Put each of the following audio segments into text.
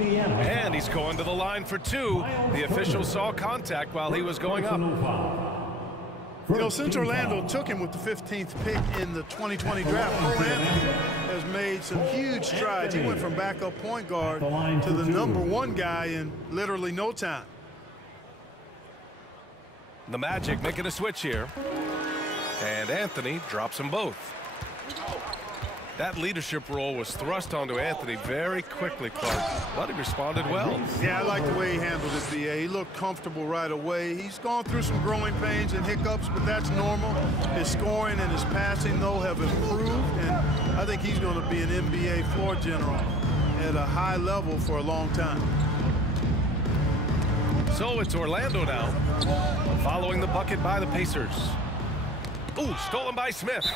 And he's going to the line for two. The official saw contact while he was going up. You know, since Orlando took him with the 15th pick in the 2020 draft, Cole Anthony has made some huge strides. He went from backup point guard to the #1 guy in literally no time. The Magic making a switch here. And Anthony drops them both. That leadership role was thrust onto Anthony very quickly, Clark, but he responded well. Yeah, I like the way he handled it, B.A. He looked comfortable right away. He's gone through some growing pains and hiccups, but that's normal. His scoring and his passing, though, have improved, and I think he's going to be an NBA floor general at a high level for a long time. So it's Orlando now, following the bucket by the Pacers. Ooh, stolen by Smith.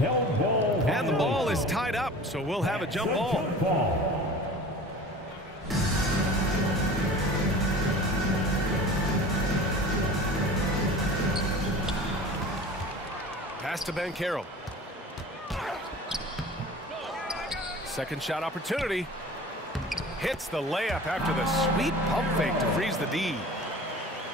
And the ball is tied up, so we'll have a jump ball. Pass to Banchero. Second shot opportunity. Hits the layup after the sweet pump fake to freeze the D.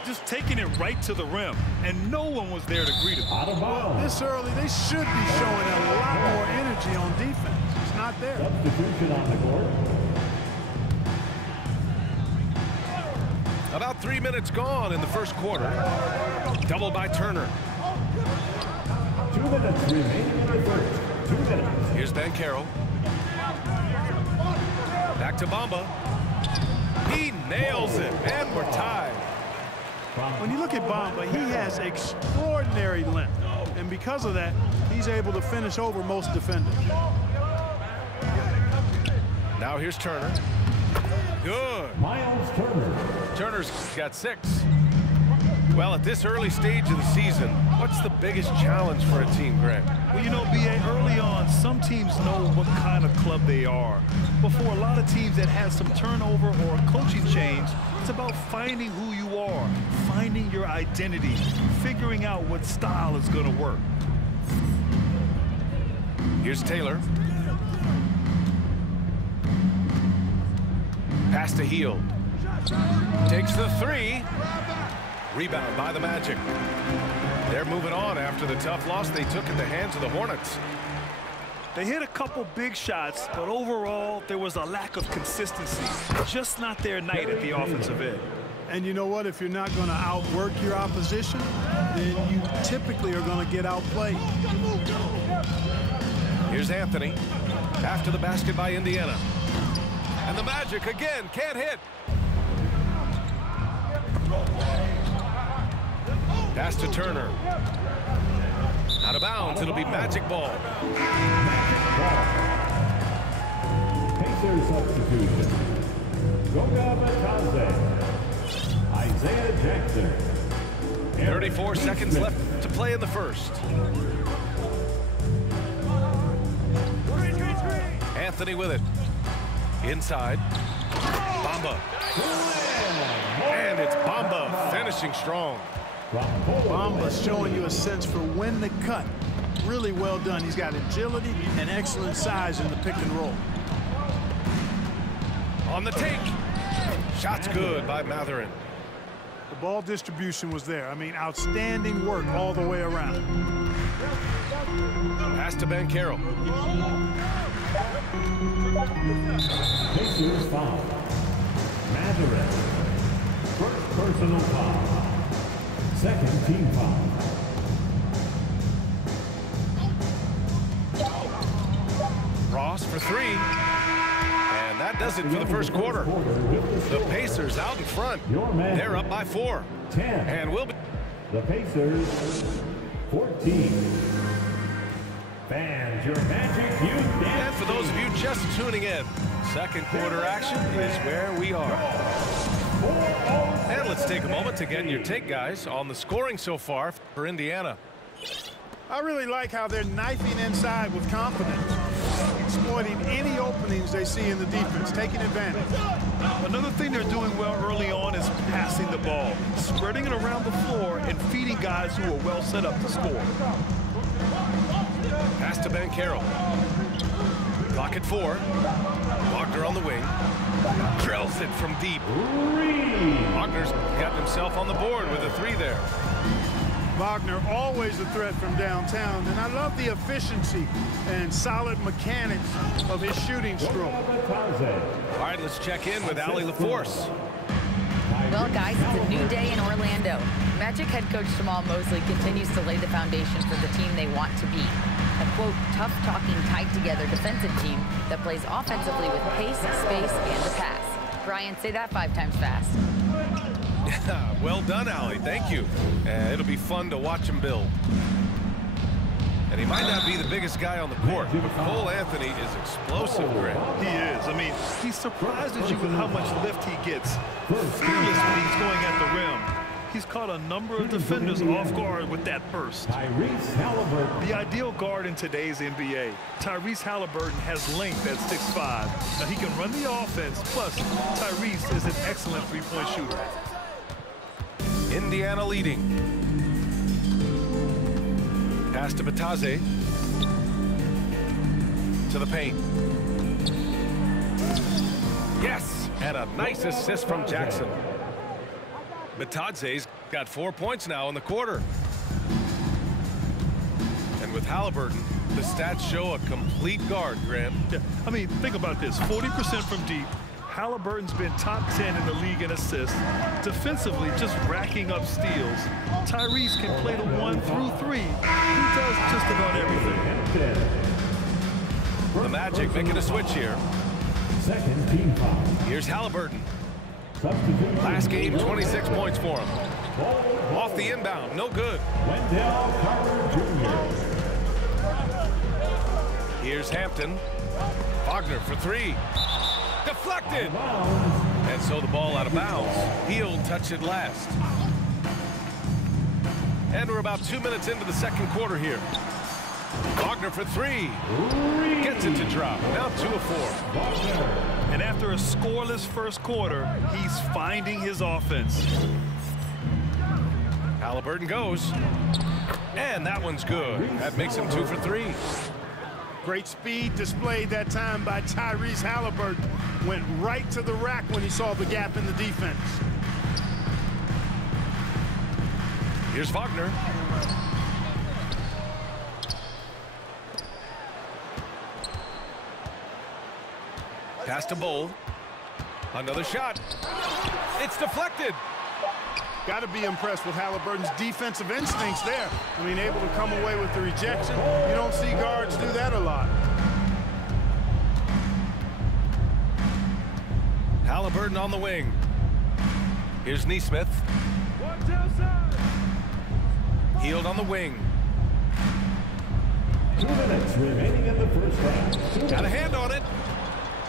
Just taking it right to the rim, and no one was there to greet him. Well, this early, they should be showing a lot more energy on defense. It's not there. Substitution on the court. About 3 minutes gone in the first quarter. Doubled by Turner. 2 minutes remaining in the first. 2 minutes. Here's Banchero. Back to Bamba. He nails it, and we're tied. When you look at Bamba, he has extraordinary length, and because of that, he's able to finish over most defenders. Now here's Turner. Good. Miles Turner. Turner's got 6. Well, at this early stage of the season, what's the biggest challenge for a team, Grant? Well, you know, B.A., early on, some teams know what kind of club they are. But for a lot of teams that have some turnover or a coaching change, it's about finding who you are, finding your identity, figuring out what style is going to work. Here's Taylor. Pass to Hield. Takes the 3. Rebound by the Magic. They're moving on after the tough loss they took at the hands of the Hornets. They hit a couple big shots, but overall, there was a lack of consistency. Just not their night at the offensive end. And you know what? If you're not going to outwork your opposition, then you typically are going to get outplayed. Here's Anthony. After the basket by Indiana. And the Magic again can't hit. Pass to Turner. Out of bounds. It'll be Magic ball. Pacers substitution. Goga Batadze. Isaiah Jackson. 34 seconds left to play in the first. Anthony with it. Inside. Bamba. And it's Bamba finishing strong. Bamba's showing you a sense for when to cut. Really well done. He's got agility and excellent size in the pick and roll. On the take. Shot's good by Mathurin. The ball distribution was there. I mean, outstanding work all the way around. Pass to Banchero. Pacers foul. Mathurin. First personal foul. Second team foul. Ross for 3. And that does it for the first quarter. The Pacers out in front. They're up by 4. 10. And we'll be... The Pacers 14. Fans, your Magic Youth. And for those of you just tuning in, second quarter action is where we are. And let's take a moment to get your take, guys, on the scoring so far for Indiana. I really like how they're knifing inside with confidence, exploiting any openings they see in the defense, taking advantage. Another thing they're doing well early on is passing the ball, spreading it around the floor and feeding guys who are well set up to score. Pass to Banchero. Clock at 4. Wagner on the wing. it from deep. Wagner's got himself on the board with a 3 there. Wagner always a threat from downtown, and I love the efficiency and solid mechanics of his shooting stroke. All right, let's check in with Allie LaForce. Well, guys, it's a new day in Orlando. Magic head coach Jamal Mosley continues to lay the foundation for the team they want to be. A, quote, tough-talking, tied-together defensive team that plays offensively with pace, space, and the pass. Brian, say that 5 times fast. Well done, Allie. Thank you. It'll be fun to watch him build. And he might not be the biggest guy on the court, but Cole Anthony is explosive, Grant. He is. I mean, he surprises you with how much lift he gets. Fearless when he's going at the rim. He's caught a number of defenders off guard with that burst. Tyrese Halliburton. The ideal guard in today's NBA. Tyrese Halliburton has length at 6'5". Now he can run the offense, plus Tyrese is an excellent three-point shooter. Indiana leading. Pass to Batadze. To the paint. Yes! And a nice assist from Jackson. Batadze's got 4 points now in the quarter. And with Halliburton, the stats show a complete guard, Grant. Yeah, I mean, think about this. 40% from deep. Halliburton's been top 10 in the league in assists. Defensively, just racking up steals. Tyrese can play the 1 through 3. He does just about everything. The Magic making a switch here. Second team foul. Here's Halliburton. Substitution. Last game, 26 points for him. Off the inbound, no good. Wendell Carter Jr. Here's Hampton. Wagner for 3. Deflected. And so the ball out of bounds. He'll touch it last. And we're about 2 minutes into the second quarter here. Wagner for 3. Gets it to drop. Now 2 of 4. And after a scoreless first quarter, he's finding his offense. Halliburton goes. And that one's good. That makes him 2 for 3. Great speed displayed that time by Tyrese Halliburton. Went right to the rack when he saw the gap in the defense. Here's Wagner. Pass to Bol. Another shot. It's deflected. Got to be impressed with Halliburton's defensive instincts there. I mean, able to come away with the rejection. You don't see guards do that a lot. Halliburton on the wing. Here's Nesmith. Healed on the wing. 2 minutes remaining in the first half. Got a hand on it.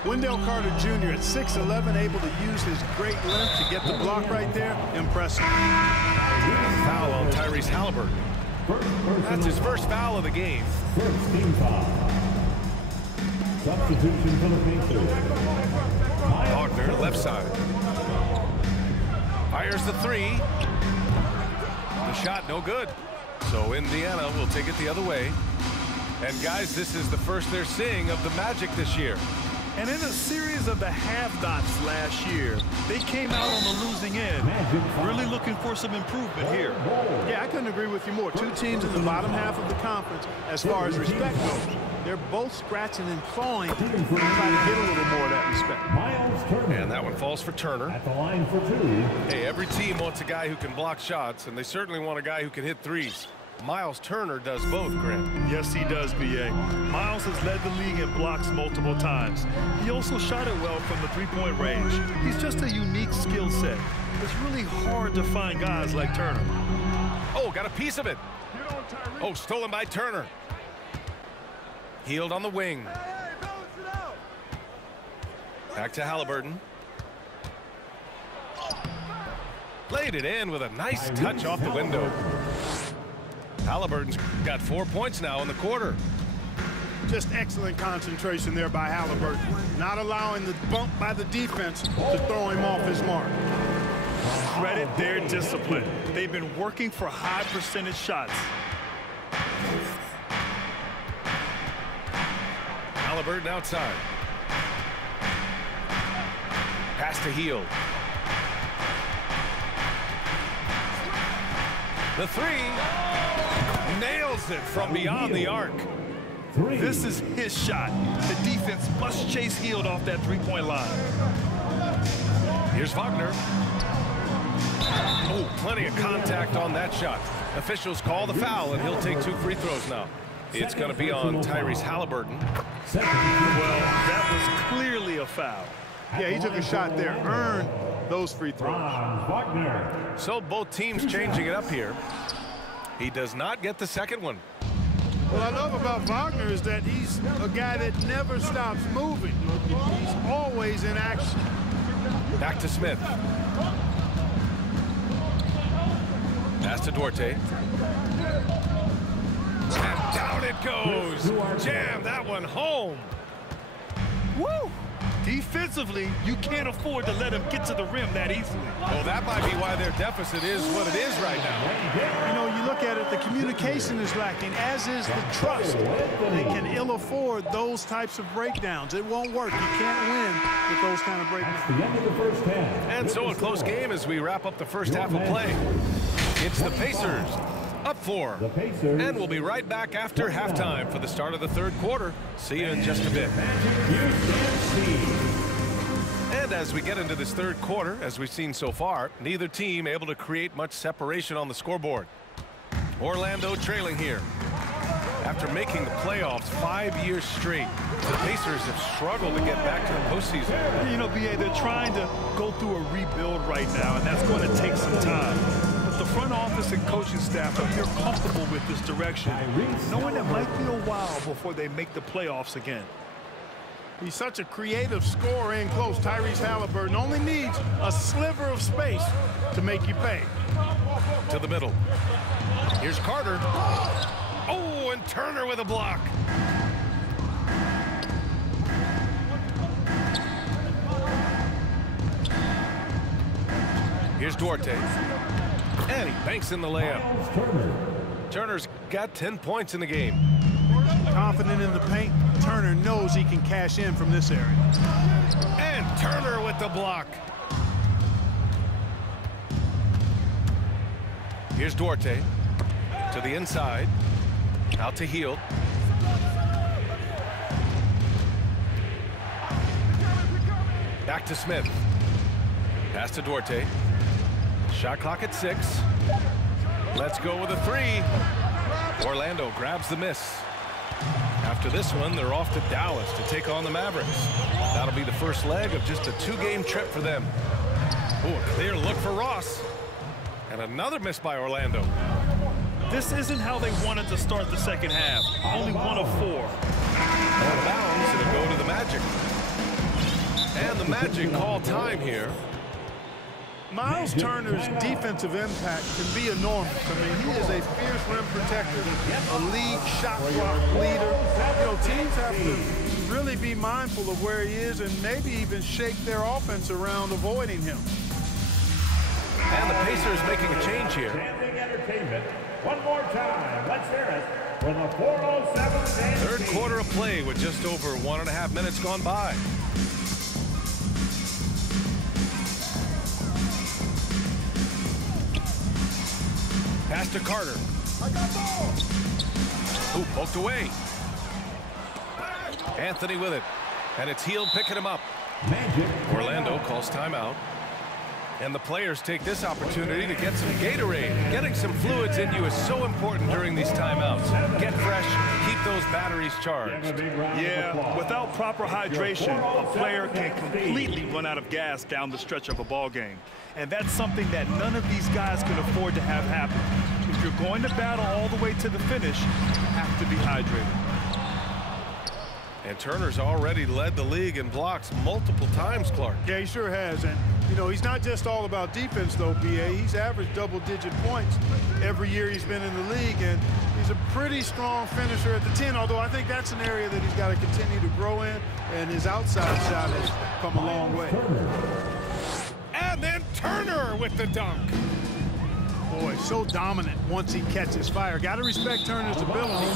Wendell Carter Jr. at 6'11", able to use his great length to get the block right there. Impressive. Foul on Tyrese Halliburton. That's his first foul of the game. First team foul. Substitution for the Pacers. Wagner, left side. Fires the 3. The shot, no good. So Indiana will take it the other way. And guys, this is the first they're seeing of the Magic this year. And in a series of the have-nots last year, they came out on the losing end. Really looking for some improvement here. Yeah, I couldn't agree with you more. Two teams in the bottom half of the conference as far as respect goes. They're both scratching and clawing to try to get a little more of that respect. Miles Turner. And that one falls for Turner. At the line for 2. Hey, every team wants a guy who can block shots, and they certainly want a guy who can hit threes. Miles Turner does both, Grant. Yes, he does, B.A. Miles has led the league in blocks multiple times. He also shot it well from the three-point range. He's just a unique skill set. It's really hard to find guys like Turner. Oh, got a piece of it. Oh, stolen by Turner. Healed on the wing. Back to Halliburton. Laid it in with a nice touch off the window. Halliburton's got 4 points now in the quarter. Just excellent concentration there by Halliburton. Not allowing the bump by the defense to throw him off his mark. Credit their discipline. They've been working for high percentage shots. Halliburton outside. Pass to Hield. The three. Nails it from beyond the arc. This is his shot. The defense must chase Hield off that three-point line. Here's Wagner. Oh, plenty of contact on that shot. Officials call the foul, and he'll take 2 free throws now. It's going to be on Tyrese Halliburton. Well, that was clearly a foul. Yeah, he took a shot there, earned those free throws. So both teams changing it up here. He does not get the second one. What I love about Wagner is that he's a guy that never stops moving. He's always in action. Back to Smith. Pass to Duarte. And down it goes. Jam that one home. Woo! Defensively, you can't afford to let him get to the rim that easily. Well, that might be why their deficit is what it is right now. You know, you look at it, the communication is lacking, as is the trust. They can ill afford those types of breakdowns. It won't work. You can't win with those kind of breakdowns. The end of the first half. And so a close game as we wrap up the first half of play. It's the Pacers up 4. The Pacers. And we'll be right back after halftime for the start of the third quarter. See you in just a bit. And as we get into this third quarter, as we've seen so far, neither team able to create much separation on the scoreboard. Orlando trailing here. After making the playoffs 5 years straight, the Pacers have struggled to get back to the postseason. You know, BA, they're trying to go through a rebuild right now, and that's going to take some time. But the front office and coaching staff appear comfortable with this direction, knowing it might be a while before they make the playoffs again. He's such a creative scorer in close. Tyrese Halliburton only needs a sliver of space to make you pay. To the middle. Here's Carter. Oh, and Turner with a block. Here's Duarte. And he banks in the layup. Turner's got 10 points in the game. Confident in the paint. Turner knows he can cash in from this area. And Turner with the block. Here's Duarte. To the inside. Out to Hield. Back to Smith. Pass to Duarte. Shot clock at 6. Let's go with a 3. Orlando grabs the miss. After this one, they're off to Dallas to take on the Mavericks. That'll be the first leg of just a 2-game trip for them. Oh, a clear look for Ross. And another miss by Orlando. This isn't how they wanted to start the second half. Only 1 of 4. Out of bounds, it'll go to the Magic. And the Magic call time here. Miles Turner's defensive impact can be enormous. I mean, he is a fierce rim protector, a league shot clock leader. You know, teams have to really be mindful of where he is and maybe even shake their offense around avoiding him. And the Pacers making a change here. Standing entertainment. One more time. Let's hear it for the 407. Third quarter of play with just over 1.5 minutes gone by. Pass to Carter. Ooh, poked away. Anthony with it. And it's Hield picking him up. Orlando calls timeout. And the players take this opportunity to get some Gatorade. Getting some fluids in you is so important during these timeouts. Get fresh, keep those batteries charged. Yeah, without proper hydration, a player can completely run out of gas down the stretch of a ball game. And that's something that none of these guys can afford to have happen. If you're going to battle all the way to the finish, you have to be hydrated. And Turner's already led the league in blocks multiple times, Clark. Yeah, he sure has. And, you know, he's not just all about defense, though, B.A. He's averaged double-digit points every year he's been in the league. And he's a pretty strong finisher at the 10, although I think that's an area that he's got to continue to grow in. And his outside shot has come a long way. And then Turner with the dunk. Boy, so dominant once he catches fire. Got to respect Turner's ability